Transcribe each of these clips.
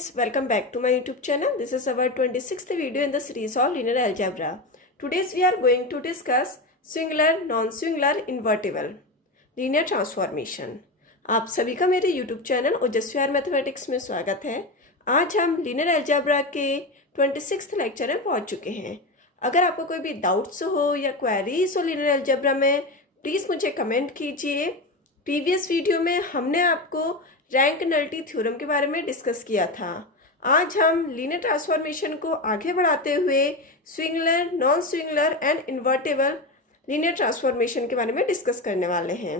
friends, welcome back to my YouTube channel. This is our 26th video in the series of linear algebra. Today we are going to discuss singular, non-singular, invertible linear transformation. आप सभी का मेरे YouTube channel ओजस्वी are mathematics में स्वागत है। आज हम लिनियर अलजेब्रा के 26th लेक्चर में पहुंच चुके हैं। अगर आपको कोई भी डाउट्स हो या क्वेरीज हो लिनियर अलजेब्रा में, प्लीज़ मुझे कमेंट कीजिए। प्रीवियस वीडियो में हमने आपको रैंक नलिटी थ्योरम के बारे में डिस्कस किया था। आज हम लीनियर ट्रांसफॉर्मेशन को आगे बढ़ाते हुए singular, non singular and invertible linear transformation के बारे में डिस्कस करने वाले हैं।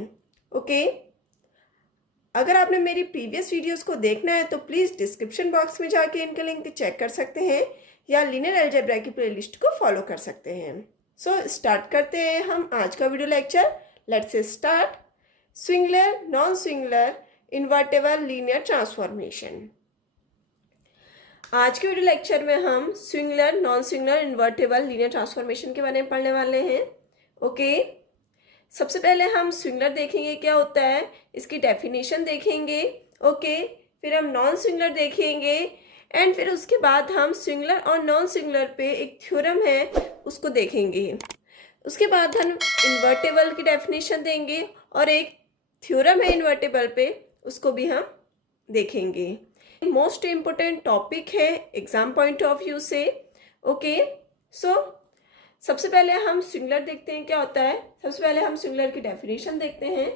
ओके, अगर आपने मेरी प्रीवियस वीडियोस को देखना है तो प्लीज़ डिस्क्रिप्शन बॉक्स में जाके इनके लिंक चेक कर सकते हैं या लीनियर अलजेब्रा की प्लेलिस्ट को फॉलो कर सकते हैं। सो स्टार्ट करते हैं हम आज का video lecture. Let's start singular, non singular, invertible linear transformation. आज के वीडियो लेक्चर में हम singular, non singular, invertible linear transformation के बारे में पढ़ने वाले हैं। ओके, सबसे पहले हम सिंगुलर देखेंगे क्या होता है, इसकी डेफिनेशन देखेंगे। ओके, फिर हम नॉन सिंगुलर देखेंगे एंड फिर उसके बाद हम सिंगुलर और नॉन सिंगुलर पे एक थ्योरम है उसको देखेंगे। उसके बाद हम इन्वर्टेबल की डेफिनेशन देंगे और एक थ्योरम है इन्वर्टेबल पे, उसको भी हम देखेंगे। मोस्ट इम्पोर्टेंट टॉपिक है एग्जाम पॉइंट ऑफ व्यू से। ओके, सो सबसे पहले हम सिंगुलर देखते हैं क्या होता है। सबसे पहले हम सिंगुलर की डेफिनेशन देखते हैं।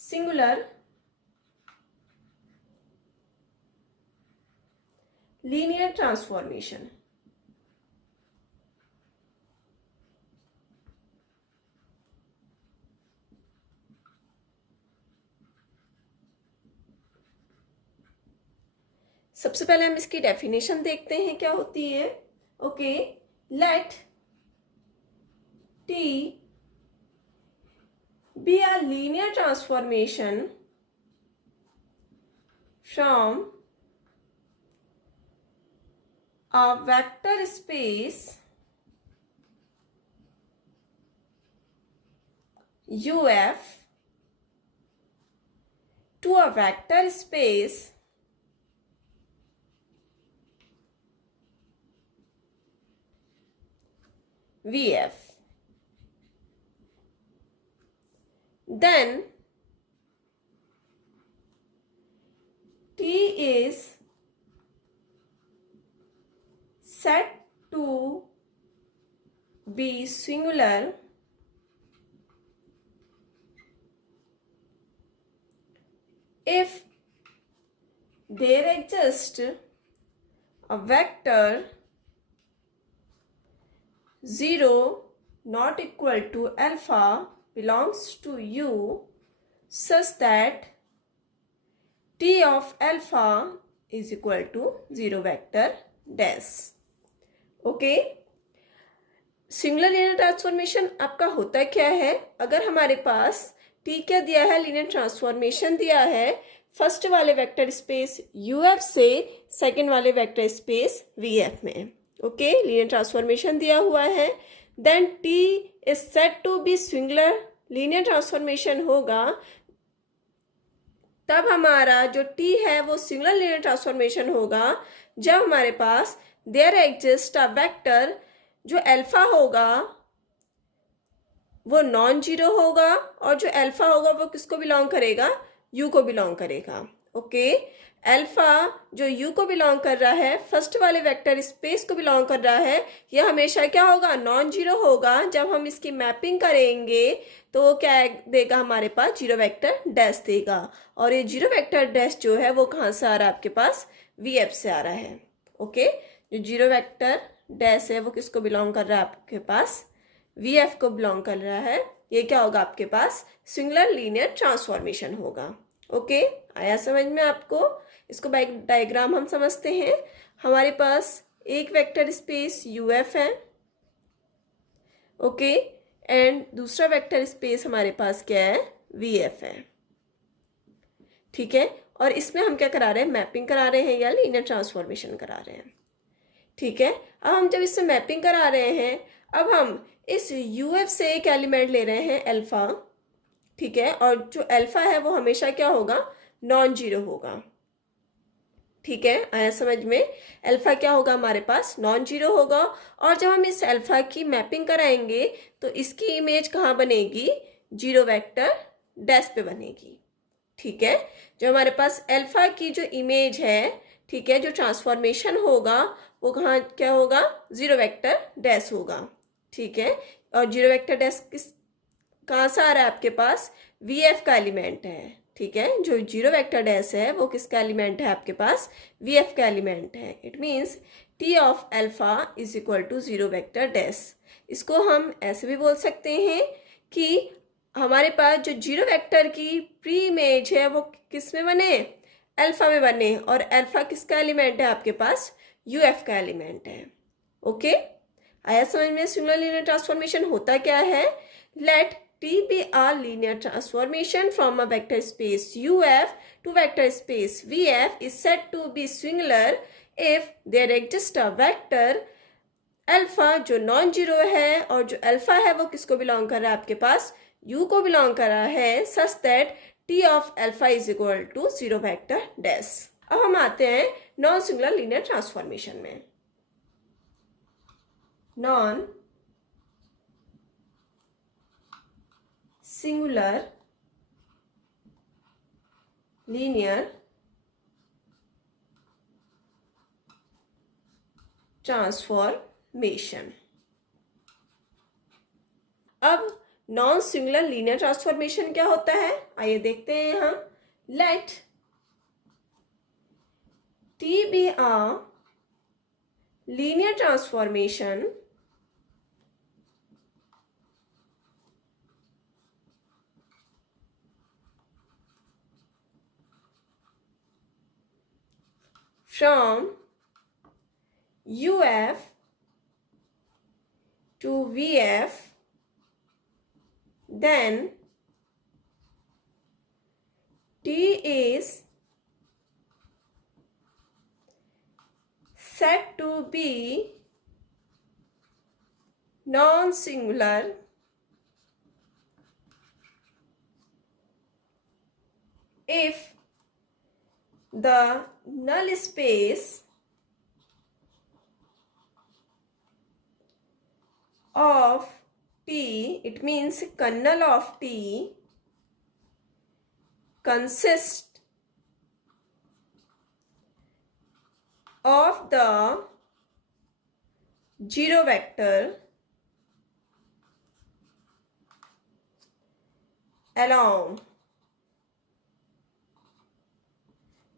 Singular linear transformation. सबसे पहले हम इसकी डेफिनेशन देखते हैं क्या होती है। Okay, let T be a linear transformation from a vector space UF to a vector space VF. Then T is set to be singular if there exists a vector 0 not equal to alpha belongs to U such that T of alpha is equal to 0 vector dash. Okay, singular linear transformation आपका होता क्या है। अगर हमारे पास T क्या दिया है, linear transformation दिया है फर्स्ट वाले वेक्टर स्पेस UF से सेकंड वाले वेक्टर स्पेस VF में। ओके, लीनियर ट्रांसफॉर्मेशन दिया हुआ है। Then T is set to be singular linear transformation होगा तब हमारा जो T है वो सिंगुलर लीनियर ट्रांसफॉर्मेशन होगा जब हमारे पास देयर एग्जिस्ट अ वेक्टर जो अल्फा होगा वो नॉन जीरो होगा और जो अल्फा होगा वो किसको बिलोंग करेगा, U को बिलोंग करेगा। ओके, अल्फा जो U को बिलोंग कर रहा है, फर्स्ट वाले वेक्टर स्पेस को बिलोंग कर रहा है, यह हमेशा क्या होगा, नॉन जीरो होगा। जब हम इसकी मैपिंग करेंगे तो वो क्या देगा, हमारे पास जीरो वेक्टर डैश देगा। और ये जीरो वेक्टर डैश जो है वो कहाँ से आ रहा है, आपके पास VF से आ रहा है। ओके, जो जीरो वेक्टर डैश है वो किसको बिलोंग कर रहा है, आपके पास VF को बिलोंग कर रहा है। ये क्या होगा, आपके पास सिंगुलर लीनियर ट्रांसफॉर्मेशन होगा। ओके, आया समझ में आपको। इसको डायग्राम हम समझते हैं। हमारे पास एक वेक्टर स्पेस UF है। ओके, एंड दूसरा वेक्टर स्पेस हमारे पास क्या है, VF है। ठीक है, और इसमें हम क्या करा रहे हैं, मैपिंग करा रहे हैं या लीनियर ट्रांसफॉर्मेशन करा रहे हैं। ठीक है, अब हम जब इससे मैपिंग करा रहे हैं, अब हम इस UF से एक एलिमेंट ले रहे हैं अल्फा। ठीक है, और जो अल्फा है वो हमेशा क्या होगा, नॉन जीरो होगा। ठीक है, आया समझ में। अल्फा क्या होगा हमारे पास, नॉन जीरो होगा। और जब हम इस अल्फा की मैपिंग कराएंगे तो इसकी इमेज कहाँ बनेगी, जीरो वेक्टर डैश पे बनेगी। ठीक है, जो हमारे पास अल्फा की जो इमेज है, ठीक है, जो ट्रांसफॉर्मेशन होगा वो कहाँ क्या होगा, जीरो वेक्टर डैश होगा। ठीक है, और जीरो वेक्टर डैश किस कहाँ से आ रहा है आपके पास, वी एफ का एलिमेंट है। ठीक है, जो जीरो वेक्टर डैश है वो किसका एलिमेंट है आपके पास, वी एफ का एलिमेंट है। It means T of alpha is equal to zero vector dash. इसको हम ऐसे भी बोल सकते हैं कि हमारे पास जो जीरो वेक्टर की प्री इमेज है वो किस में बने, अल्फा में बने, और अल्फा किसका एलिमेंट है आपके पास, यू एफ का एलिमेंट है। ओके, आया समझ में। सिंगुलर लीनियर ट्रांसफॉर्मेशन होता क्या है, late T be a linear transformation from a vector space UF to vector space VF is said to be singular if there exists a vector alpha जो non zero है और जो alpha है वो किसको बिलोंग कर रहा है आपके पास, U को बिलोंग कर रहा है, such that T of alpha is equal to zero vector dash. अब हम आते हैं नॉन सिंगुलर लीनियर ट्रांसफॉर्मेशन में। Non singular linear transformation. अब नॉन सिंगुलर लीनियर ट्रांसफॉर्मेशन क्या होता है, आइए देखते हैं हम। Let T be a linear transformation from UF to VF, then T is said to be non-singular if the null space of T, it means kernel of T, consists of the zero vector along,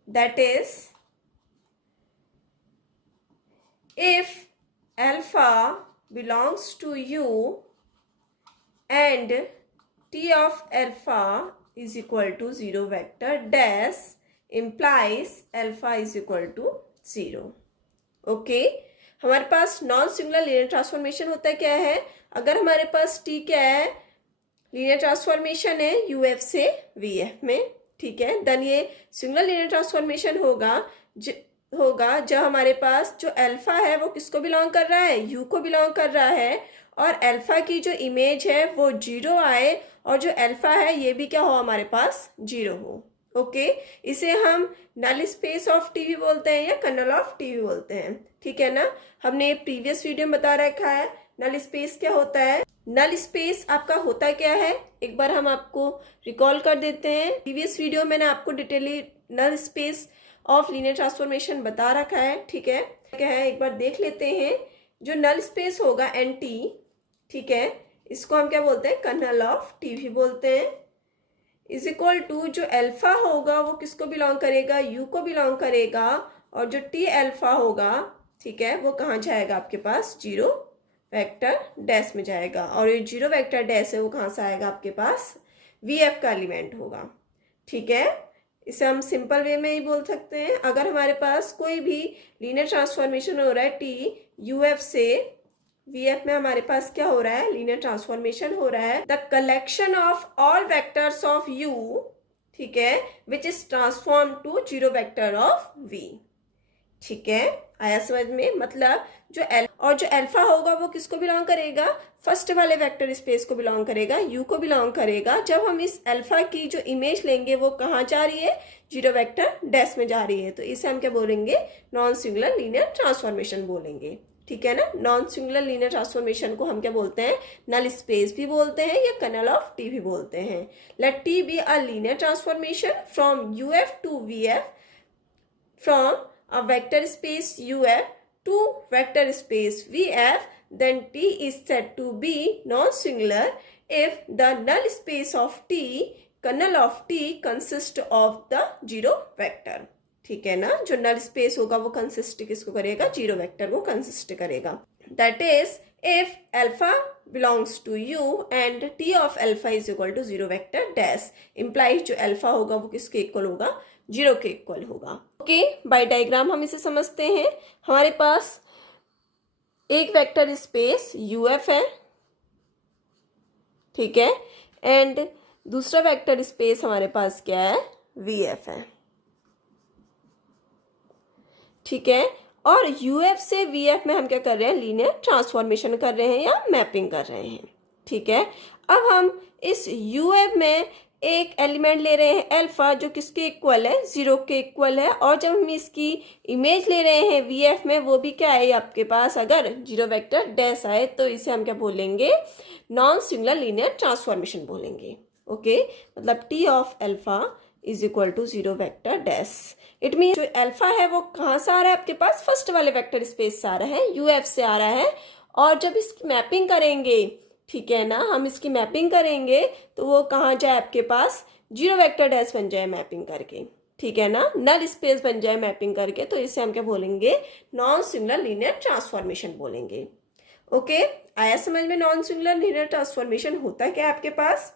that is if alpha belongs to U and T of alpha is equal to zero vector dash implies alpha is equal to zero. Okay, हमारे पास non singular linear transformation होता है क्या है, अगर हमारे पास T क्या है, linear transformation है UF से VF में, ठीक है, देन ये सिंगुलर लीनियर ट्रांसफॉर्मेशन होगा जब हमारे पास जो अल्फा है वो किसको बिलोंग कर रहा है, U को बिलोंग कर रहा है, और अल्फा की जो इमेज है वो जीरो आए और जो अल्फा है ये भी क्या हो हमारे पास, जीरो हो। ओके, इसे हम नल स्पेस ऑफ टी भी बोलते हैं या कर्नल ऑफ टी भी बोलते हैं। ठीक है ना, हमने प्रीवियस वीडियो में बता रखा है नल स्पेस क्या होता है। नल स्पेस आपका होता क्या है, एक बार हम आपको रिकॉल कर देते हैं। प्रीवियस वीडियो मैंने आपको detailly null space of linear transformation बता रखा है। ठीक है, क्या है एक बार देख लेते हैं। जो नल स्पेस होगा NT, ठीक है, इसको हम क्या बोलते हैं, कर्नल ऑफ टी भी बोलते हैं, इज इक्वल टू जो अल्फा होगा वो किसको बिलोंग करेगा, U को बिलोंग करेगा, और जो T अल्फा होगा, ठीक है, वो कहाँ जाएगा आपके पास, जीरो वेक्टर डैश में जाएगा, और ये जीरो वेक्टर डैश है वो कहाँ से आएगा आपके पास, VF का एलिमेंट होगा। ठीक है, इसे हम सिंपल वे में ही बोल सकते हैं। अगर हमारे पास कोई भी लीनियर ट्रांसफॉर्मेशन हो रहा है T UF से VF में, हमारे पास क्या हो रहा है, लीनियर ट्रांसफॉर्मेशन हो रहा है, the collection of all vectors of U, ठीक है, which is transform to zero vector of V। ठीक है, आया समझ में? मतलब जो अल्फा होगा वो किसको बिलोंग करेगा? फर्स्ट वाले वेक्टर स्पेस को बिलोंग करेगा, यू को बिलोंग करेगा। जब हम इस अल्फा की जो इमेज लेंगे वो कहाँ जा रही है? जीरो वेक्टर डैश में जा रही है, तो इसे हम क्या बोलेंगे? नॉन सिंगुलर लीनियर ट्रांसफॉर्मेशन बोलेंगे। ठीक है ना? नॉन सिंगुलर लीनियर ट्रांसफॉर्मेशन को हम क्या बोलते हैं? नल स्पेस भी बोलते हैं या कर्नल ऑफ टी भी बोलते हैं। Let T be a linear transformation from UF to VF from a vector space UF to vector space VF, then T is said to be non-singular if the null space of T, kernel of T, consists of the zero vector. ठीक है ना? जो null space होगा वो consist किसको करेगा? Zero vector को consist करेगा। That is if alpha belongs to U and T of alpha is equal to zero vector dash, implies जो alpha होगा वो किसके इक्वल होगा? जीरो के इक्वल होगा। ओके, बाय डायग्राम हम इसे समझते हैं। हमारे पास एक वेक्टर स्पेस यूएफ है, ठीक है, एंड दूसरा वेक्टर स्पेस हमारे पास क्या है? वीएफ है। ठीक है, और यूएफ से वीएफ में हम क्या कर रहे हैं? लीनियर ट्रांसफॉर्मेशन कर रहे हैं या मैपिंग कर रहे हैं। ठीक है, अब हम इस यूएफ में एक एलिमेंट ले रहे हैं अल्फा, जो किसके इक्वल है? जीरो के इक्वल है। और जब हम इसकी इमेज ले रहे हैं वीएफ में, वो भी क्या है आपके पास? अगर जीरो वेक्टर डैश आए तो इसे हम क्या बोलेंगे? नॉन सिंगुलर लीनियर ट्रांसफॉर्मेशन बोलेंगे। ओके, मतलब T of alpha is equal to zero vector dash. It mean जो अल्फा है वो कहाँ से आ रहा है आपके पास? फर्स्ट वाले वेक्टर स्पेस से आ रहा है, यूएफ से आ रहा है। और जब इसकी मैपिंग करेंगे, ठीक है ना, हम इसकी मैपिंग करेंगे तो वो कहाँ जाए आपके पास? जीरो वेक्टर डैश बन जाए मैपिंग करके। ठीक है ना, नल स्पेस बन जाए मैपिंग करके, तो इसे हम क्या बोलेंगे? नॉन सिंगुलर लीनियर ट्रांसफॉर्मेशन बोलेंगे। ओके, आया समझ में? नॉन सिंगुलर लीनियर ट्रांसफॉर्मेशन होता क्या आपके पास?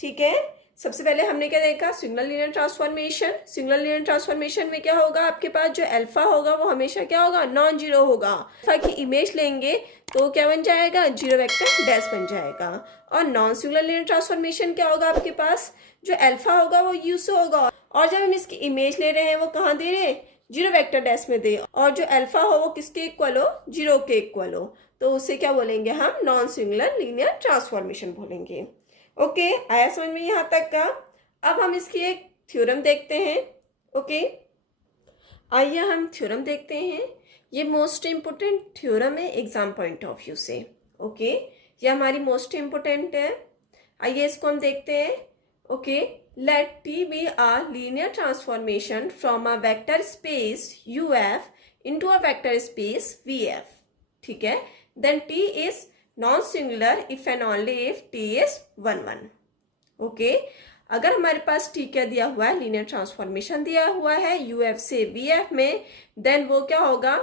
ठीक है, सबसे पहले हमने क्या देखा? Singular linear transformation. Singular linear transformation में क्या होगा आपके पास? जो अल्फा होगा वो हमेशा क्या होगा? नॉन जीरो होगा। अल्फा की इमेज लेंगे तो क्या बन जाएगा? जीरो वेक्टर डैश बन जाएगा। और नॉन सिंगुलर लीनियर ट्रांसफॉर्मेशन क्या होगा आपके पास? जो अल्फा होगा वो यू से होगा, और जब हम इसकी इमेज ले रहे हैं वो कहाँ दे रहे हैं? जीरो वेक्टर डैश में दे। और जो अल्फा हो वो किसके इक्वल हो? जीरो के इक्वल हो, तो उसे क्या बोलेंगे हम? नॉन सिंगुलर लीनियर ट्रांसफॉर्मेशन बोलेंगे। ओके, आया समझ में यहाँ तक का? अब हम इसकी एक थ्योरम देखते हैं। ओके, आइए हम थ्योरम देखते हैं। ये मोस्ट इम्पोर्टेंट थ्योरम है एग्जाम पॉइंट ऑफ व्यू से। ओके, ये हमारी मोस्ट इम्पोर्टेंट है। आइए इसको हम देखते हैं। Okay, let T be a linear transformation from a vector space U F into a vector space V F. ठीक है, then T is non singular if and only if T is 1 1। Okay, अगर हमारे पास T क्या दिया हुआ है? Linear transformation दिया हुआ है यूएफ से वीएफ में, देन वो क्या होगा?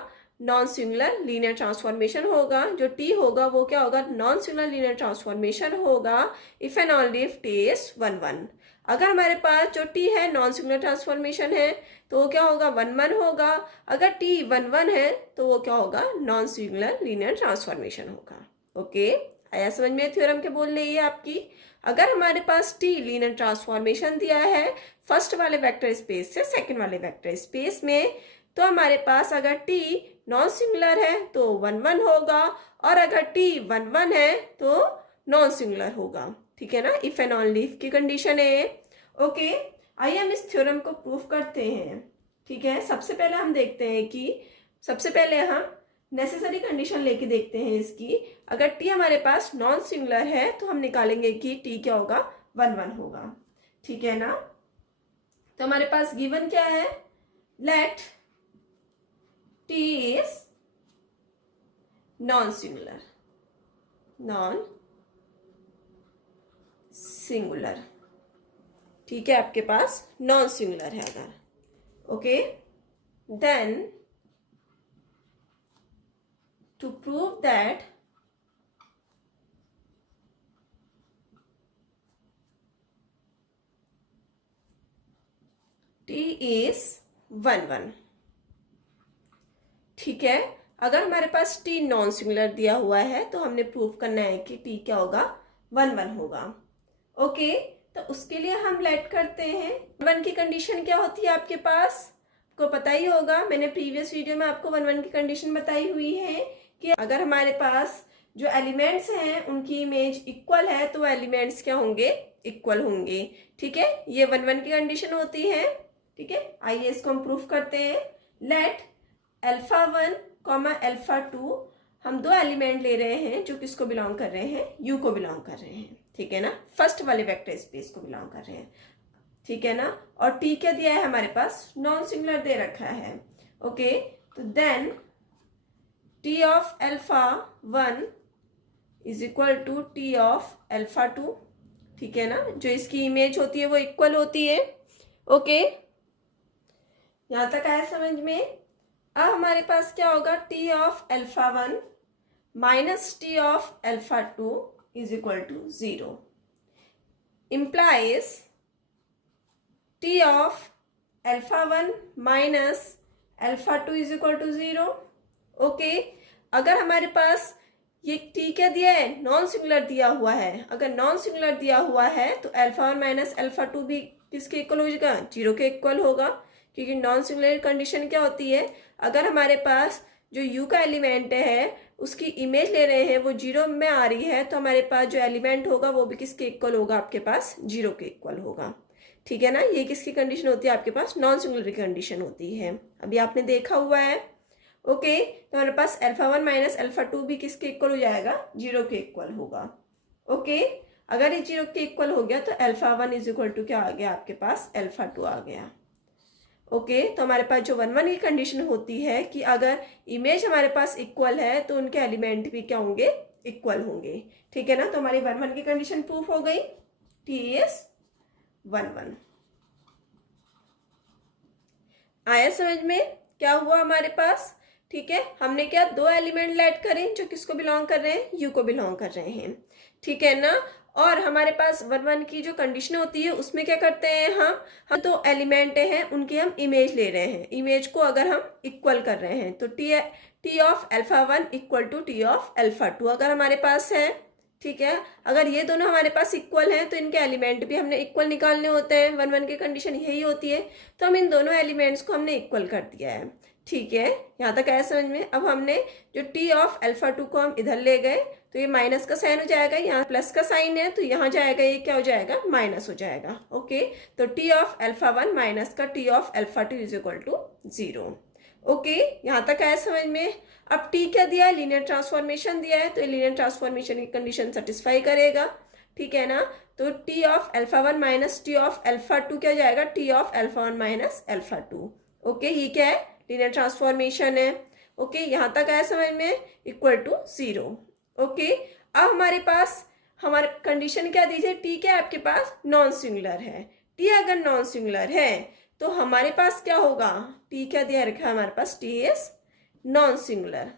नॉन सिंगुलर लीनियर ट्रांसफॉर्मेशन होगा। जो टी होगा वो क्या होगा? नॉन सिंगुलर लीनियर ट्रांसफॉर्मेशन होगा if and only if T is 1 1। अगर हमारे पास जो टी है नॉन सिंगुलर ट्रांसफॉर्मेशन है तो वो क्या होगा? 1 1 होगा। अगर टी 1 1 है तो वो क्या होगा? नॉन सिंगुलर लीनियर ट्रांसफॉर्मेशन होगा। ओके, आया समझ में थ्योरम के बोल रही है आपकी? अगर हमारे पास टी लीनियर ट्रांसफॉर्मेशन दिया है फर्स्ट वाले वेक्टर स्पेस से सेकंड वाले वेक्टर स्पेस में, तो हमारे पास अगर टी नॉन सिंगुलर है तो 1 1 होगा, और अगर टी 1 1 है तो नॉन सिंगुलर होगा। ठीक है ना, इफ एंड ओनली इफ की कंडीशन है। ओके, आइए हम इस थ्योरम को प्रूफ करते हैं। ठीक है, सबसे पहले हम देखते हैं कि सबसे पहले हम नेसेसरी कंडीशन लेके देखते हैं इसकी। अगर टी हमारे पास नॉन सिंगुलर है तो हम निकालेंगे कि टी क्या होगा? 1 1 होगा। ठीक है ना, तो हमारे पास गिवन क्या है? Let T is non singular, non singular. ठीक है, आपके पास नॉन सिंगुलर है अगर। Okay, then to prove that t is 1 1। ठीक है, अगर हमारे पास t नॉन सिंगुलर दिया हुआ है तो हमने प्रूव करना है कि t क्या होगा? 1 1 होगा। ओके, तो उसके लिए हम लेट करते हैं। 1 की कंडीशन क्या होती है आपके पास? को पता ही होगा, मैंने प्रीवियस वीडियो में आपको 1 1 की कंडीशन बताई हुई है कि अगर हमारे पास जो एलिमेंट्स हैं उनकी इमेज इक्वल है तो एलिमेंट्स क्या होंगे, इक्वल होंगे। ठीक है, ये 1 1 की कंडीशन होती है। ठीक है, आइए इसको हम प्रूफ करते हैं। लेट α1 α2, हम दो एलिमेंट ले रहे हैं जो किसको बिलोंग कर रहे हैं, यू को बिलोंग कर रहे हैं। ठीक है ना, फर्स्ट वाले वेक्टर स्पेस को बिलोंग कर रहे हैं। ठीक है ना, और टी क्या दिया है हमारे पास, नॉन सिंगुलर दे रखा है। ओके, तो then T of α1 is equal to T of α2। ठीक है ना, जो इसकी इमेज होती है वो इक्वल होती है। ओके, यहां तक आया समझ में। अब हमारे पास क्या होगा, T of α1 minus T of α2 is equal to 0 implies T of α1 minus α2 is equal to 0। Okay, अगर हमारे पास ये टी क्या दिया है, नॉन सिंगुलर दिया हुआ है। अगर नॉन सिंगुलर दिया हुआ है तो α1 माइनस α2 भी किसके इक्वल हो जाएगा, 0 के इक्वल होगा। क्योंकि नॉन सिंगुलर कंडीशन क्या होती है, अगर हमारे पास जो u का एलिमेंट है उसकी इमेज ले रहे हैं वो 0 में आ रही है तो हमारे पास जो एलिमेंट होगा वो भी किसके इक्वल होगा, आपके पास 0 के इक्वल होगा। ठीक है ना, ये किसकी कंडीशन होती है, आपके पास नॉन सिंगुलर की कंडीशन होती है। अभी आपने देखा हुआ है। ओके, तो हमारे पास α1 माइनस α2 भी किसके इक्वल हो जाएगा, 0 के इक्वल होगा। ओके, अगर ये 0 के इक्वल हो गया तो α1 इज इक्वल टू क्या आ गया, आपके पास α2 आ गया। ओके, तो हमारे पास जो 1 1 की कंडीशन होती है कि अगर इमेज हमारे पास इक्वल है तो उनके एलिमेंट भी क्या होंगे, इक्वल होंगे। ठीक है ना, तो हमारी 1 1 की कंडीशन प्रूफ हो गई। T is 1 1। आया समझ में क्या हुआ हमारे पास। ठीक है, हमने क्या दो एलिमेंट लेट करें जो किसको बिलोंग कर रहे हैं, यू को बिलोंग कर रहे हैं। ठीक है ना, और हमारे पास 1 1 की जो कंडीशन होती है उसमें क्या करते हैं, हम तो एलिमेंट हैं उनकी हम इमेज ले रहे हैं। इमेज को अगर हम इक्वल कर रहे हैं तो T of α1 equal to T of α2 अगर हमारे पास है। ठीक है, अगर ये दोनों हमारे पास इक्वल हैं तो इनके एलिमेंट भी हमने इक्वल निकालने होते हैं। 1 1 की कंडीशन यही होती है, तो हम इन दोनों एलिमेंट्स को हमने इक्वल कर दिया है। ठीक है, यहाँ तक आया समझ में। अब हमने जो टी ऑफ α2 को हम इधर ले गए तो ये माइनस का साइन हो जाएगा, यहाँ प्लस का साइन है तो यहाँ जाएगा, ये क्या हो जाएगा, माइनस हो जाएगा। ओके, तो टी ऑफ α1 माइनस का T of α2 is equal to 0। Okay, यहाँ तक आया समझ में। अब टी क्या दिया है, लीनियर ट्रांसफॉर्मेशन दिया है, तो लीनियर ट्रांसफॉर्मेशन की कंडीशन सेटिस्फाई करेगा। ठीक है ना, तो T of α1 minus T of α2 क्या जाएगा, टी ऑफ α1 माइनस α2। ओके, ये क्या है, लीनियर ट्रांसफॉर्मेशन है। ओके, यहाँ तक आया समझ में, इक्वल टू 0। ओके, अब हमारे पास हमारे कंडीशन क्या दीजिए, टी क्या है आपके पास, नॉन सिंगुलर है। टी अगर नॉन सिंगुलर है तो हमारे पास क्या होगा, टी क्या दिया रखा है हमारे पास, T is non singular.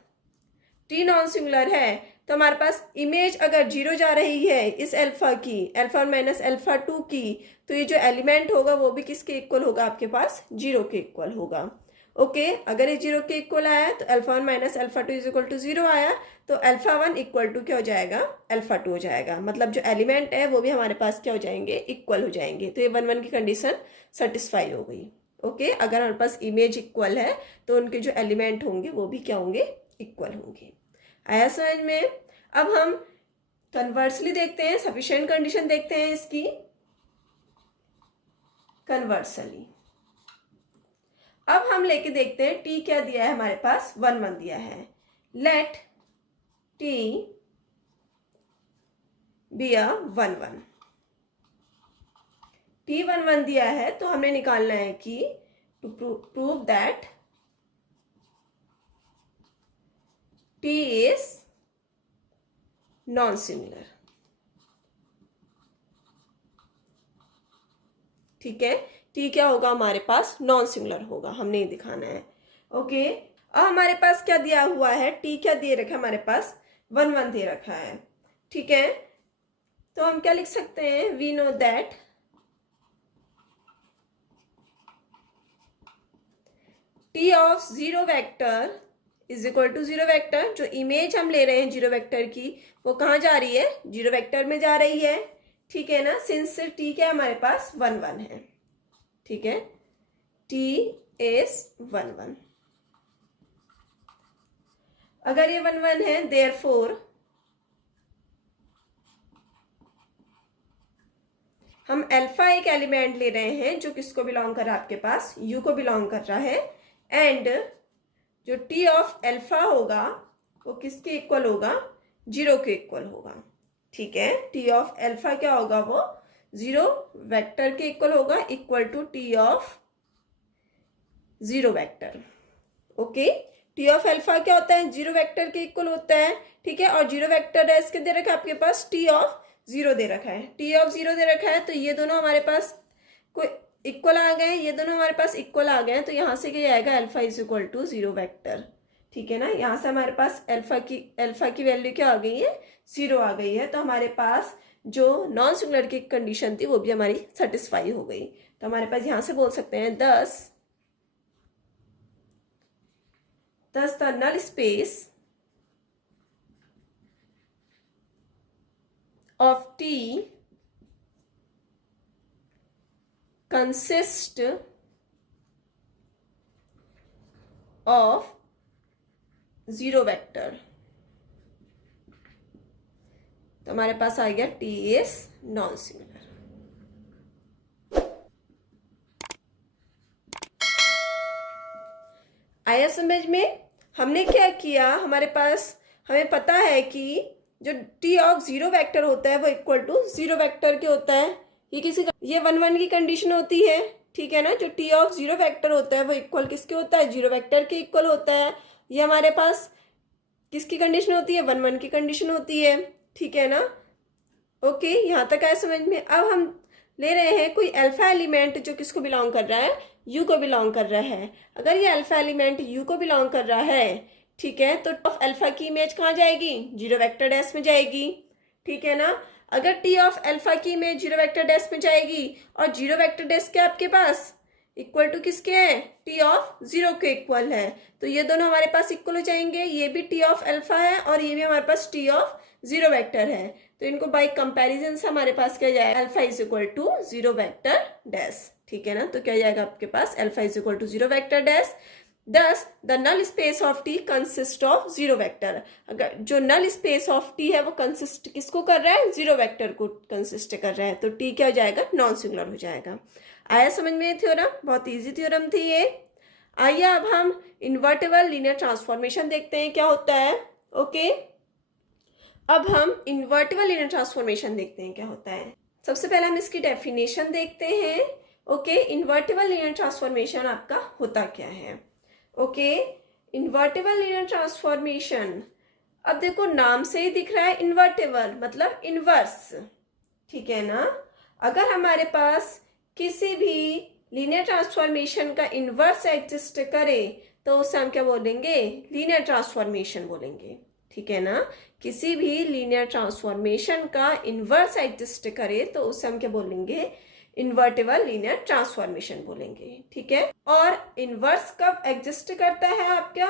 T non singular है तो हमारे पास इमेज अगर 0 जा रही है इस अल्फा की, α1 माइनस α2 की, तो ये जो एलिमेंट होगा वो भी किसके इक्वल होगा, आपके पास 0 के इक्वल होगा। ओके, अगर ये 0 के इक्वल आया तो α1 माइनस α2 इज इक्वल टू 0 आया तो α1 इक्वल टू क्या हो जाएगा, α2 हो जाएगा। मतलब जो एलिमेंट है वो भी हमारे पास क्या हो जाएंगे, इक्वल हो जाएंगे। तो ये 1 1 की कंडीशन सेटिस्फाई हो गई। ओके, अगर हमारे पास इमेज इक्वल है तो उनके जो एलिमेंट होंगे वो भी क्या होंगे, इक्वल होंगे। आया समझ में। अब हम कन्वर्सली देखते हैं, सफिशिएंट कंडीशन देखते हैं इसकी कन्वर्सली। अब हम लेके देखते हैं टी क्या दिया है हमारे पास, 1 1 दिया है। Let T be a 1 1। T 1 1 दिया है तो हमें निकालना है कि to prove that T is non singular. ठीक है, टी क्या होगा हमारे पास, नॉन सिंगुलर होगा, हमने ये दिखाना है। ओके, अब हमारे पास क्या दिया हुआ है, टी क्या दे रखा है हमारे पास, 1 1 दे रखा है। ठीक है, तो हम क्या लिख सकते हैं, we know that T of 0 vector is equal to 0 vector. जो इमेज हम ले रहे हैं 0 वेक्टर की वो कहाँ जा रही है, 0 वेक्टर में जा रही है। ठीक है ना, सिंस टी क्या हमारे पास 1 1 है। ठीक है, टी is 1 1। अगर ये 1 1 है, देयरफॉर हम अल्फा एक एलिमेंट ले रहे हैं जो किसको बिलोंग कर रहा है आपके पास, यू को बिलोंग कर रहा है। एंड जो टी ऑफ अल्फा होगा वो किसके इक्वल होगा, 0 के इक्वल होगा। ठीक है, टी ऑफ अल्फा क्या होगा, वो 0 वेक्टर के इक्वल होगा, equal to T of 0 vector. Okay, T of alpha क्या होता है, 0 वेक्टर के इक्वल होता है। ठीक है, और 0 वेक्टर है इसके दे रखा है आपके पास, टी ऑफ 0 दे रखा है, टी ऑफ 0 दे रखा है। तो ये दोनों हमारे पास कोई इक्वल आ गए, ये दोनों हमारे पास इक्वल आ गए हैं। तो यहाँ से क्या आएगा, alpha is equal to 0 vector. ठीक है ना, यहाँ से हमारे पास अल्फा की वैल्यू क्या आ गई है, 0 आ गई है। तो हमारे पास जो नॉन सिंगुलर की कंडीशन थी वो भी हमारी सेटिस्फाई हो गई। तो हमारे पास यहाँ से बोल सकते हैं thus the null space of T consists of 0 vector. तो हमारे पास आ गया T is नॉन सिंगुलर। आया समझ में? हमने क्या किया, हमारे पास हमें पता है कि जो टी ऑफ 0 वेक्टर होता है वो इक्वल टू 0 वेक्टर के होता है। ये 1 1 की कंडीशन होती है। ठीक है ना, जो टी ऑफ 0 वेक्टर होता है वो इक्वल किसके होता है, 0 वेक्टर के इक्वल होता है। ये हमारे पास किसकी कंडीशन होती है, 1 1 की कंडीशन होती है। ठीक है ना, ओके, यहाँ तक आया समझ में। अब हम ले रहे हैं कोई अल्फा एलिमेंट जो किसको बिलोंग कर रहा है, यू को बिलोंग कर रहा है। अगर ये अल्फा एलिमेंट यू को बिलोंग कर रहा है, ठीक है, तो ऑफ अल्फा की इमेज कहाँ जाएगी, 0 वेक्टर डैश में जाएगी। ठीक है ना, अगर टी ऑफ अल्फा की इमेज 0 वेक्टर डैश में जाएगी और 0 वेक्टर डैश के आपके पास इक्वल टू किसके हैं, टी ऑफ 0 के इक्वल है। तो ये दोनों हमारे पास इक्वल हो जाएंगे, ये भी टी ऑफ अल्फा है और ये भी हमारे पास टी ऑफ 0 वेक्टर है। तो इनको बाई कंपैरिजन से हमारे पास क्या जाएगा, alpha is equal to 0 vector dash. ठीक है ना, तो क्या जाएगा आपके पास, alpha is equal to 0 vector dash. Thus, the null space of T consists of 0 vector. अगर जो नल स्पेस ऑफ T है वो कंसिस्ट किसको कर रहा है, 0 वेक्टर को कंसिस्ट कर रहा है। तो T क्या हो जाएगा, नॉन सिंगुलर हो जाएगा। आया समझ में ये थ्योरम, बहुत इजी थ्योरम थी ये। आइए अब हम इन्वर्टेबल लीनियर ट्रांसफॉर्मेशन देखते हैं क्या होता है। ओके, अब हम इन्वर्टेबल लीनियर ट्रांसफॉर्मेशन देखते हैं क्या होता है। सबसे पहले हम इसकी डेफिनेशन देखते हैं। ओके, इन्वर्टेबल लीनियर ट्रांसफॉर्मेशन आपका होता क्या है। ओके, इन्वर्टेबल लीनियर ट्रांसफॉर्मेशन, अब देखो नाम से ही दिख रहा है इन्वर्टेबल मतलब इनवर्स। ठीक है ना, अगर हमारे पास किसी भी लीनियर ट्रांसफॉर्मेशन का इनवर्स एग्जिस्ट करे तो उससे हम क्या बोलेंगे, लीनियर ट्रांसफॉर्मेशन बोलेंगे। ठीक है ना, किसी भी लीनियर ट्रांसफॉर्मेशन का इनवर्स एग्जिस्ट करे तो उससे हम क्या बोलेंगे, इन्वर्टेबल लीनियर ट्रांसफॉर्मेशन बोलेंगे। ठीक है, और इनवर्स कब एग्जिस्ट करता है आपका,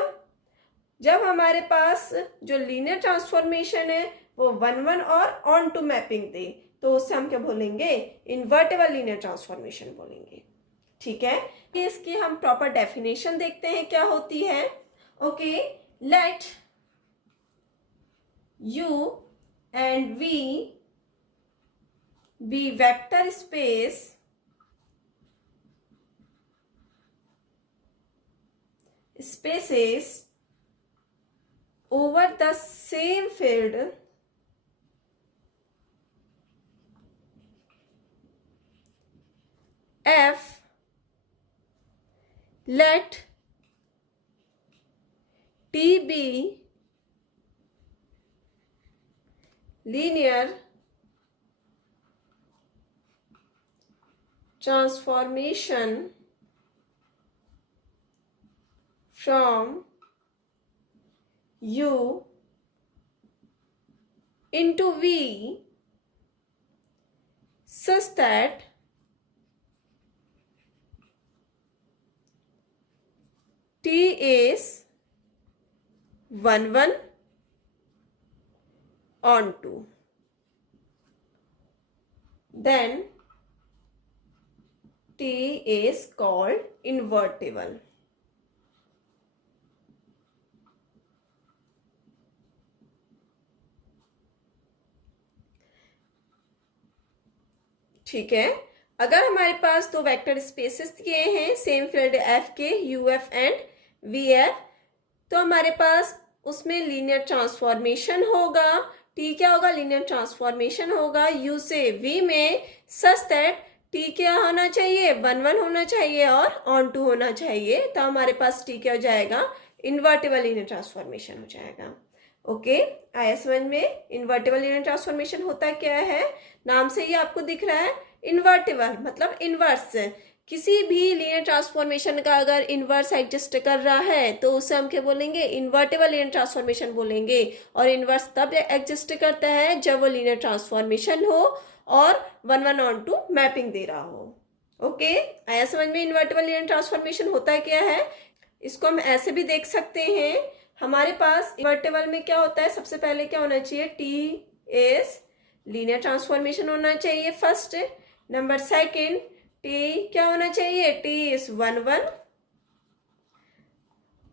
जब हमारे पास जो लीनियर ट्रांसफॉर्मेशन है वो 1 1 और ऑन टू मैपिंग दे, तो उससे हम क्या बोलेंगे, इन्वर्टेबल लीनियर ट्रांसफॉर्मेशन बोलेंगे। ठीक है, इसकी हम प्रॉपर डेफिनेशन देखते हैं क्या होती है। Okay, let U and V be vector space spaces over the same field F, let T be linear transformation from U into V such that T is 1 1 on 2. Then T is called invertible. ठीक है, अगर हमारे पास दो vector spaces दिए हैं same field F के, U F and V F, तो हमारे पास उसमें लीनियर ट्रांसफॉर्मेशन होगा। टी क्या होगा? लीनियर ट्रांसफॉर्मेशन होगा यू से वी में, सच दैट टी क्या होना चाहिए? 1 1 होना चाहिए और ऑन टू होना चाहिए। तो हमारे पास टी क्या हो जाएगा? इन्वर्टिबल लीनियर ट्रांसफॉर्मेशन हो जाएगा। ओके, आया समझ में? इन्वर्टिबल लीनियर ट्रांसफॉर्मेशन होता क्या है? नाम से ही आपको दिख रहा है, इन्वर्टिबल मतलब इनवर्स। किसी भी लीनियर ट्रांसफॉर्मेशन का अगर इनवर्स एग्जिस्ट कर रहा है तो उसे हम क्या बोलेंगे? इन्वर्टिबल लीनियर ट्रांसफॉर्मेशन बोलेंगे। और इनवर्स तब एग्जिस्ट करता है जब वो लीनियर ट्रांसफॉर्मेशन हो और 1 1 ऑन टू मैपिंग दे रहा हो। ओके, आया समझ में? इन्वर्टिबल लीनियर ट्रांसफॉर्मेशन होता क्या है? इसको हम ऐसे भी देख सकते हैं। हमारे पास इन्वर्टिबल में क्या होता है? सबसे पहले क्या होना चाहिए? टी इज लीनियर ट्रांसफॉर्मेशन होना चाहिए फर्स्ट। नंबर सेकंड, टी क्या होना चाहिए? T is 1 1।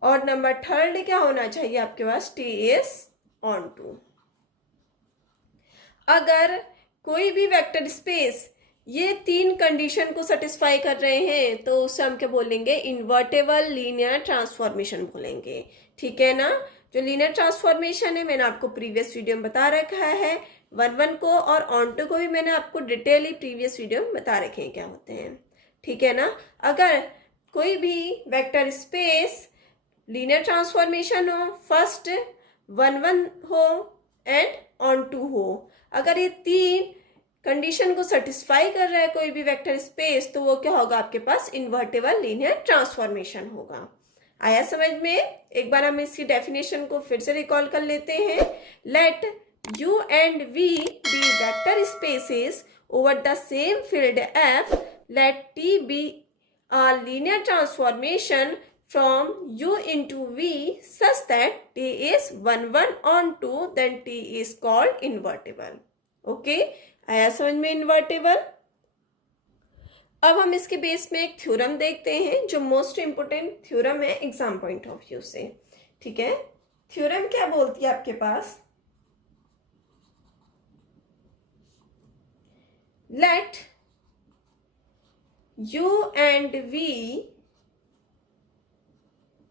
और नंबर थर्ड क्या होना चाहिए आपके पास? T is onto. अगर कोई भी वेक्टर स्पेस ये तीन कंडीशन को सेटिस्फाई कर रहे हैं तो उसे हम क्या बोलेंगे? इन्वर्टेबल लीनियर ट्रांसफॉर्मेशन बोलेंगे। ठीक है ना? जो लीनियर ट्रांसफॉर्मेशन है मैंने आपको प्रीवियस वीडियो में बता रखा है। 1 1 को और ऑन टू को भी मैंने आपको डिटेली प्रीवियस वीडियो में बता रखे हैं क्या होते हैं। ठीक है ना? अगर कोई भी वेक्टर स्पेस लीनियर ट्रांसफॉर्मेशन हो, फर्स्ट 1 1 हो एंड ऑन टू हो, अगर ये तीन कंडीशन को सेटिस्फाई कर रहा है कोई भी वेक्टर स्पेस, तो वो क्या होगा? आपके पास इन्वर्टेबल लीनियर ट्रांसफॉर्मेशन होगा। आया समझ में? एक बार हम इसकी डेफिनेशन को फिर से रिकॉल कर लेते हैं। Let U and V be vector spaces over the same field F, let T be a linear transformation from u into v such that t is 1 1 on 2, then t is called invertible. Okay, आया समझ में invertible? अब हम इसके base में एक theorem देखते हैं जो मोस्ट इंपोर्टेंट थ्योरम है एग्जाम पॉइंट ऑफ व्यू से। ठीक है, थ्योरम क्या बोलती है आपके पास? Let u and v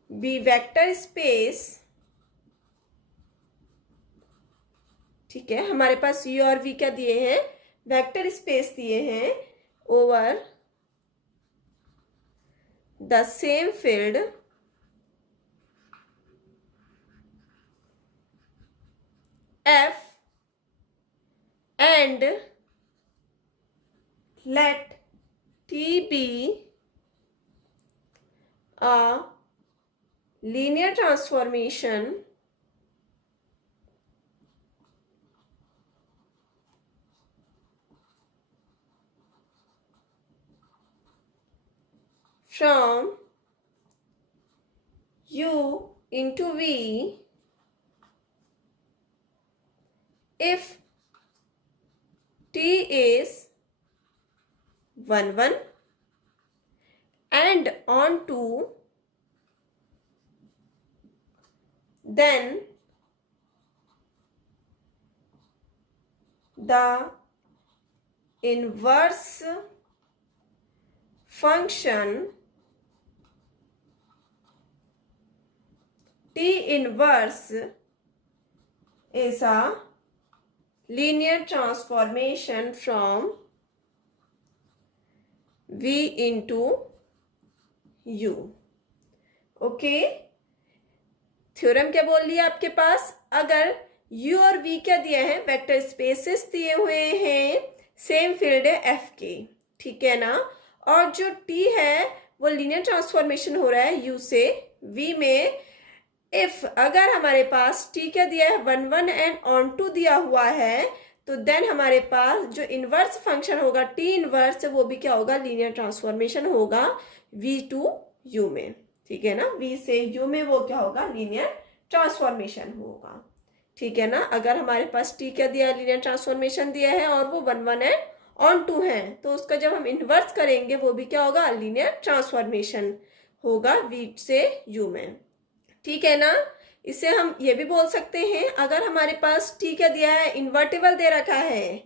be vector space. ठीक है, हमारे पास u और v क्या दिए हैं? वेक्टर स्पेस दिए हैं over the same field f and let t be a linear transformation from u into v if t is 1 1 and on 2, then the inverse function T inverse is a linear transformation from V into U. Okay, theorem क्या बोल रही है आपके पास? अगर U और V क्या दिया है? वेक्टर स्पेसेस दिए हुए हैं, सेम फील्ड है F के। ठीक है ना? और जो T है वो लीनियर ट्रांसफॉर्मेशन हो रहा है U से V में। इफ अगर हमारे पास T क्या दिया है? 1 1 एंड ऑन टू दिया हुआ है, तो देन हमारे पास जो इनवर्स फंक्शन होगा T इनवर्स, वो भी क्या होगा? लीनियर ट्रांसफॉर्मेशन होगा V टू U में। ठीक है ना? V से U में वो क्या होगा? लीनियर ट्रांसफॉर्मेशन होगा। ठीक है ना? अगर हमारे पास T क्या दिया है? लीनियर ट्रांसफॉर्मेशन दिया है और वो 1 1 एंड ऑन टू है, तो उसका जब हम इन्वर्स करेंगे वो भी क्या होगा, लीनियर ट्रांसफॉर्मेशन होगा v से u में। ठीक है ना। इसे हम ये भी बोल सकते हैं, अगर हमारे पास t क्या दिया है, इन्वर्टिबल दे रखा है,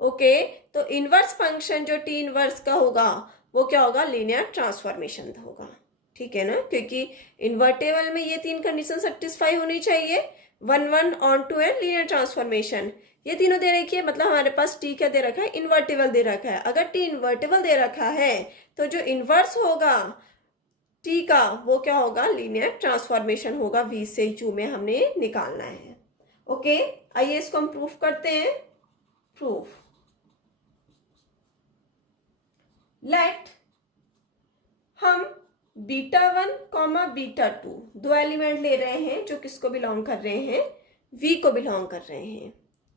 ओके, तो इन्वर्स फंक्शन जो t इन्वर्स का होगा वो क्या होगा, लीनियर ट्रांसफॉर्मेशन होगा। ठीक है ना, क्योंकि इन्वर्टेबल में ये तीन कंडीशन सेटिस्फाई होनी चाहिए, 1 1 onto and linear transformation, ये तीनों दे रखी है, मतलब हमारे पास टी क्या दे रखा है, इन्वर्टेबल दे रखा है। अगर टी इन्वर्टेबल दे रखा है तो जो इन्वर्स होगा टी का वो क्या होगा, लीनियर ट्रांसफॉर्मेशन होगा, वी से यू में हमने निकालना है। ओके, आइए इसको हम प्रूफ करते हैं। प्रूफ, लेट हम β1, β2 दो एलिमेंट ले रहे हैं जो किसको बिलोंग कर रहे हैं, v को बिलोंग कर रहे हैं।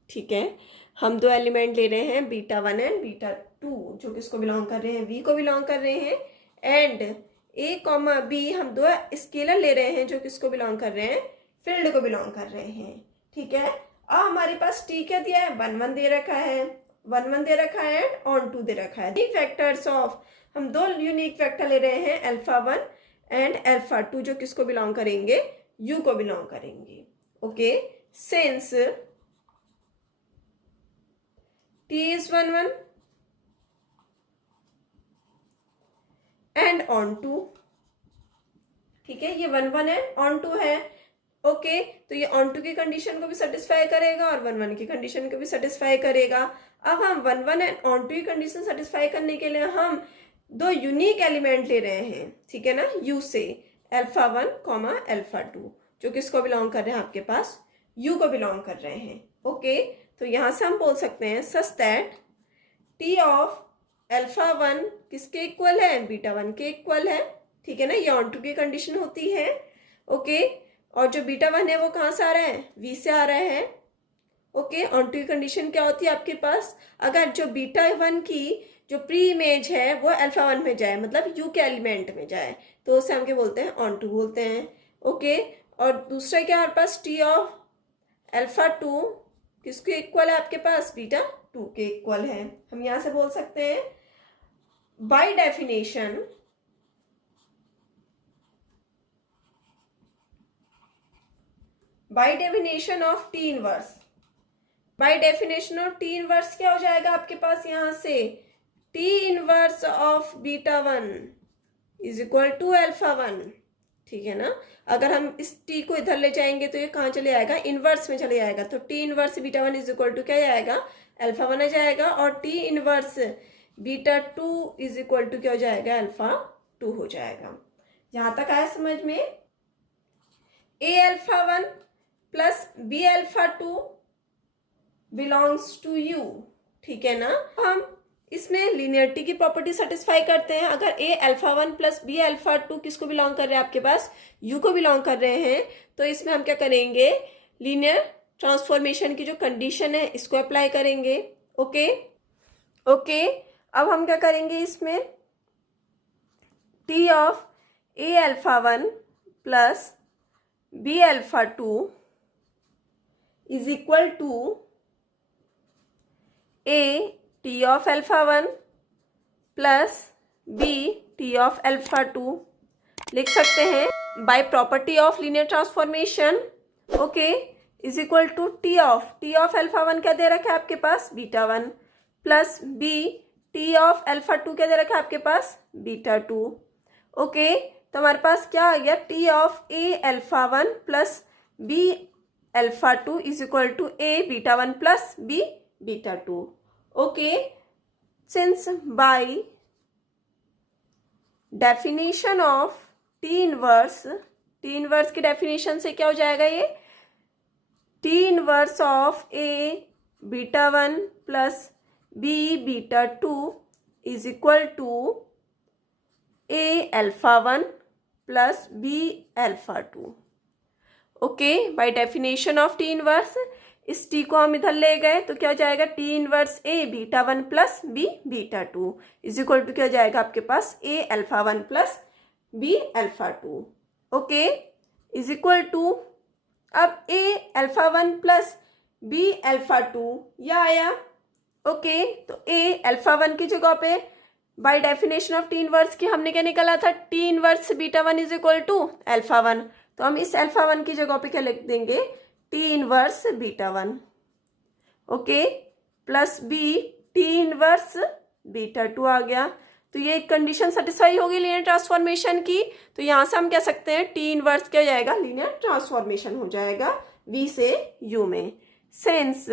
ठीक है, हम दो एलिमेंट ले रहे हैं β1 एंड β2 जो किसको बिलोंग कर रहे हैं, v को बिलोंग कर रहे हैं। एंड a, b हम दो स्केलर ले रहे हैं जो किसको बिलोंग कर रहे हैं, फील्ड को बिलोंग कर रहे हैं। ठीक है, अब हमारे पास t क्या दिया है, 1 1 दे रखा है, 1 1 दे रखा है एंड ऑन टू दे रखा है। फैक्टर्स ऑफ, हम दो यूनिक वेक्टर ले रहे हैं, α1 एंड α2 जो किसको बिलोंग करेंगे, u को बिलोंग करेंगे। Okay, since t is 1 1 and onto, ठीक है, ये 1 1 है, ऑन टू है। ओके, तो ये ऑन टू की कंडीशन को भी सेटिस्फाई करेगा और 1 1 की कंडीशन को भी सेटिस्फाई करेगा। अब हम 1 1 एंड ऑन टू की कंडीशन सेटिस्फाई करने के लिए हम दो यूनिक एलिमेंट ले रहे हैं, ठीक है ना, u से, α1, α2 जो किसको बिलोंग कर रहे हैं, आपके पास u को बिलोंग कर रहे हैं। ओके, तो यहां से हम बोल सकते हैं सच दैट t ऑफ α1 किसके इक्वल है, β1 के इक्वल है। ठीक है ना, ये ऑन टू की कंडीशन होती है। ओके, और जो β1 है वो कहाँ से आ रहा है, v से आ रहा है। ओके, ऑन टू की कंडीशन क्या होती है आपके पास, अगर जो β1 की जो प्री इमेज है वो α1 में जाए, मतलब u के एलिमेंट में जाए, तो उसे हम क्या बोलते हैं, ऑन टू बोलते हैं। ओके, और दूसरा क्या हमारे पास, t ऑफ α2 किसके इक्वल है आपके पास, β2 के इक्वल है। हम यहां से बोल सकते हैं by definition of t inverse, by definition of t inverse क्या हो जाएगा आपके पास, यहां से t inverse of β1 is equal to α1। ठीक है ना, अगर हम इस t को इधर ले जाएंगे तो ये कहाँ चले जाएगा, इनवर्स में चले जाएगा, तो t inverse β1 is equal to क्या जाएगा, α1 आ जाएगा, और t inverse β2 is equal to क्या हो जाएगा, α2 हो जाएगा। यहां तक आया समझ में। a α1 plus b α2 belongs to u, ठीक है ना। हम इसमें लीनियरिटी की प्रॉपर्टी सेटिस्फाई करते हैं। अगर a α1 प्लस b α2 किसको बिलोंग कर रहे हैं आपके पास, u को बिलोंग कर रहे हैं, तो इसमें हम क्या करेंगे, लीनियर ट्रांसफॉर्मेशन की जो कंडीशन है इसको अप्लाई करेंगे। ओके, अब हम क्या करेंगे, इसमें t of a α1 plus b α2 is equal to a t of α1 plus b t of α2 लिख सकते हैं by property of linear transformation. Okay, is equal to t of α1 क्या दे रखा है आपके पास, β1 प्लस b t ऑफ α2 क्या दे रखा है आपके पास, β2। ओके, तो हमारे पास क्या आ गया, t of a α1 plus b α2 is equal to a β1 plus b β2। Okay, since by definition of t inverse की डेफिनेशन से क्या हो जाएगा, ये t inverse of a β1 plus b β2 is equal to a α1 plus b α2। Okay, by definition of t inverse, इस t को हम इधर ले गए तो क्या हो जाएगा, t inverse a β1 plus b β2 is equal to क्या हो जाएगा आपके पास, a α1 plus b α2। Okay, is equal to, अब a α1 प्लस b α2 यह आया, ओके, तो ए अल्फा 1 की जगह पे by definition of T inverse की हमने क्या निकाला था, T inverse beta 1 is equal to alpha 1। तो हम इस अल्फा 1 की जगह पे क्या लिख देंगे, T inverse beta 1, okay, plus B T inverse beta 2 आ गया। तो ये कंडीशन सेटिस्फाई होगी लीनियर ट्रांसफॉर्मेशन की। तो यहां से हम कह सकते हैं टी इनवर्स क्या हो जाएगा, लीनियर ट्रांसफॉर्मेशन हो जाएगा वी से यू में। Sense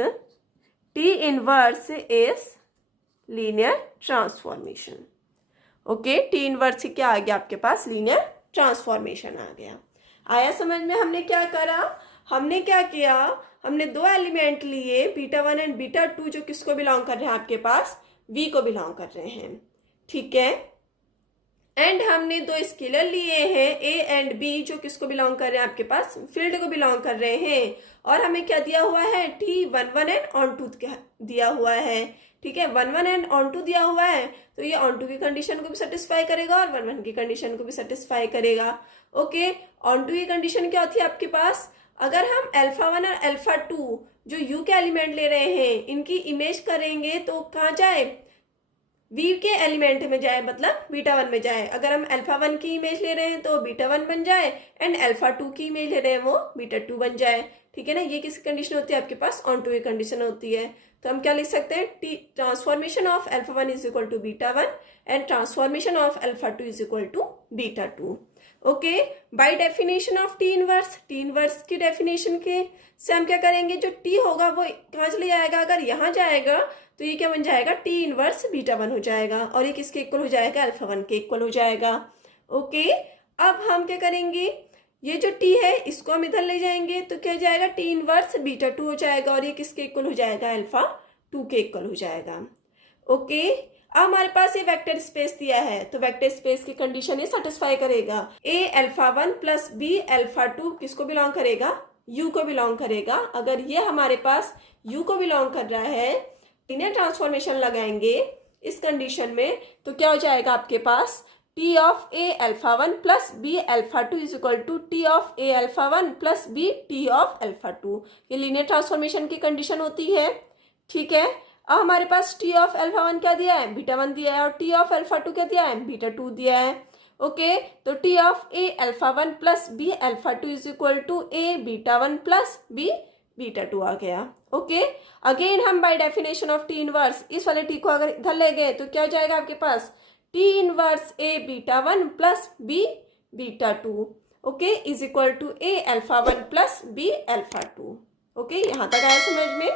T inverse is linear transformation. Okay, T inverse क्या आ गया आपके पास, लीनियर ट्रांसफॉर्मेशन आ गया। आया समझ में? हमने क्या करा, हमने क्या किया, हमने दो एलिमेंट लिए बीटा 1 एंड बीटा 2 जो किसको बिलोंग कर रहे हैं आपके पास, वी को बिलोंग कर रहे हैं, ठीक है। एंड हमने दो स्केलर लिए हैं ए एंड बी जो किसको बिलोंग कर रहे हैं आपके पास, फील्ड को बिलोंग कर रहे हैं। और हमें क्या दिया हुआ है, टी 1 1 एंड ऑन टू दिया हुआ है, ठीक है। 1 1 एंड ऑन टू दिया हुआ है, तो ये ऑन टू की कंडीशन को भी सेटिस्फाई करेगा और 1 1 की कंडीशन को भी सेटिस्फाई करेगा। ओके, ऑन टू की कंडीशन क्या होती है आपके पास, अगर हम अल्फा 1 और अल्फा 2 जो यू के एलिमेंट ले रहे हैं इनकी इमेज करेंगे तो कहाँ जाए, वी के एलिमेंट में जाए, मतलब बीटा 1 में जाए। अगर हम अल्फा 1 की इमेज ले रहे हैं तो बीटा 1 बन जाए, एंड अल्फा 2 की इमेज ले रहे हैं वो बीटा 2 बन जाए, ठीक है ना। ये किस कंडीशन होती है आपके पास, ऑन टू की कंडीशन होती है। तो हम क्या लिख सकते हैं, T transformation of alpha 1 is equal to beta 1 and transformation of alpha 2 is equal to beta 2। Okay, by definition of T inverse, T inverse की डेफिनेशन के से हम क्या करेंगे, जो टी होगा वो कहाँ चले जाएगा, अगर यहाँ जाएगा तो ये क्या बन जाएगा, टी इनवर्स बीटा 1 हो जाएगा, और ये किसके इक्वल हो जाएगा, अल्फा 1 के इक्वल हो जाएगा। ओके, अब हम क्या करेंगे, ये जो टी है इसको हम इधर ले जाएंगे तो क्या जाएगा, टी इनवर्स बीटा 2 हो जाएगा, और ये किसके इक्वल हो जाएगा, अल्फा 2 के इक्वल हो जाएगा। ओके, अब हमारे पास ये वेक्टर स्पेस दिया है, तो वेक्टर स्पेस की कंडीशन ये सेटिस्फाई करेगा, ए अल्फा 1 प्लस बी अल्फा 2 किसको बिलोंग करेगा, यू को बिलोंग करेगा। अगर ये हमारे पास यू को बिलोंग कर रहा है, लीनियर ट्रांसफॉर्मेशन लगाएंगे इस कंडीशन में, तो क्या हो जाएगा आपके पास, T of A alpha 1 plus B alpha 2 is equal to T of A alpha 1 plus B T of alpha 2। ये लीनियर ट्रांसफॉर्मेशन की कंडीशन होती है, ठीक है। अब हमारे पास टी ऑफ अल्फा 1 क्या दिया है, बीटा 1 दिया है, और टी ऑफ अल्फा 2 क्या दिया है, बीटा 2 दिया है। ओके, तो T of A alpha 1 plus B alpha 2 is equal to A beta 1 plus B beta 2 आ गया। ओके, अगेन हम by definition of T inverse इस वाले टी को अगर इधर ले गए तो क्या हो जाएगा आपके पास, T inverse A beta 1 plus B beta 2, okay, is equal to A alpha 1 plus B alpha 2। Okay, यहां तक आया समझ में।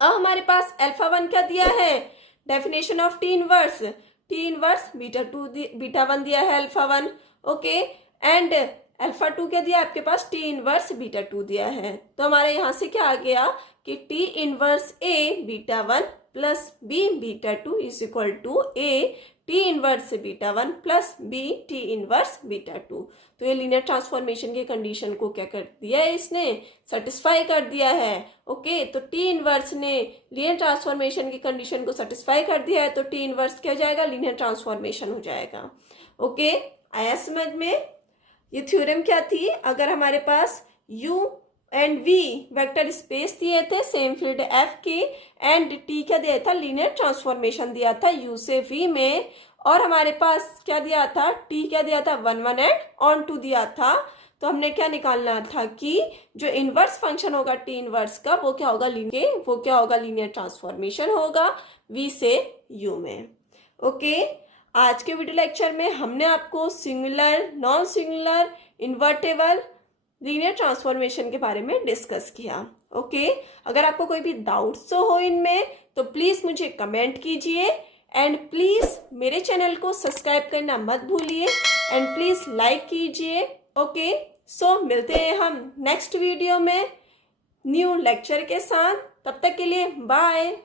अब हमारे पास अल्फा 1 क्या दिया है, definition of T inverse beta 2 beta 1 दिया है अल्फा 1, ओके, एंड अल्फा 2 क्या दिया आपके पास, टी इनवर्स बीटा 2 दिया है। तो हमारे यहां से क्या आ गया कि T inverse A beta 1 plus B beta 2 is equal to A T inverse beta 1 plus B T inverse beta 2। तो ये लीनियर ट्रांसफॉर्मेशन की कंडीशन को क्या कर दिया है, इसने सेटिस्फाई कर दिया है। ओके, तो टी इनवर्स ने लीनियर ट्रांसफॉर्मेशन की कंडीशन को सेटिस्फाई कर दिया है, तो टी इनवर्स क्या हो जाएगा, लीनियर ट्रांसफॉर्मेशन हो जाएगा। ओके, आया समझ में। ये थ्योरम क्या थी, अगर हमारे पास u and v vector space दिए थे सेम फील्ड f के, एंड t क्या दिया था, लीनियर ट्रांसफॉर्मेशन दिया था u से v में, और हमारे पास क्या दिया था, t क्या दिया था, 1 1 एंड ऑन टू दिया था, तो हमने क्या निकालना था कि जो इनवर्स फंक्शन होगा टी इनवर्स का वो क्या होगा, लीनियर ट्रांसफॉर्मेशन होगा v से u में। ओके, आज के वीडियो लेक्चर में हमने आपको singular, non singular, invertible linear transformation के बारे में डिस्कस किया। ओके, अगर आपको कोई भी डाउट्स हो इनमें तो प्लीज मुझे कमेंट कीजिए, एंड प्लीज मेरे चैनल को सब्सक्राइब करना मत भूलिए, एंड प्लीज लाइक कीजिए। ओके, सो मिलते हैं हम नेक्स्ट वीडियो में न्यू लेक्चर के साथ, तब तक के लिए बाय।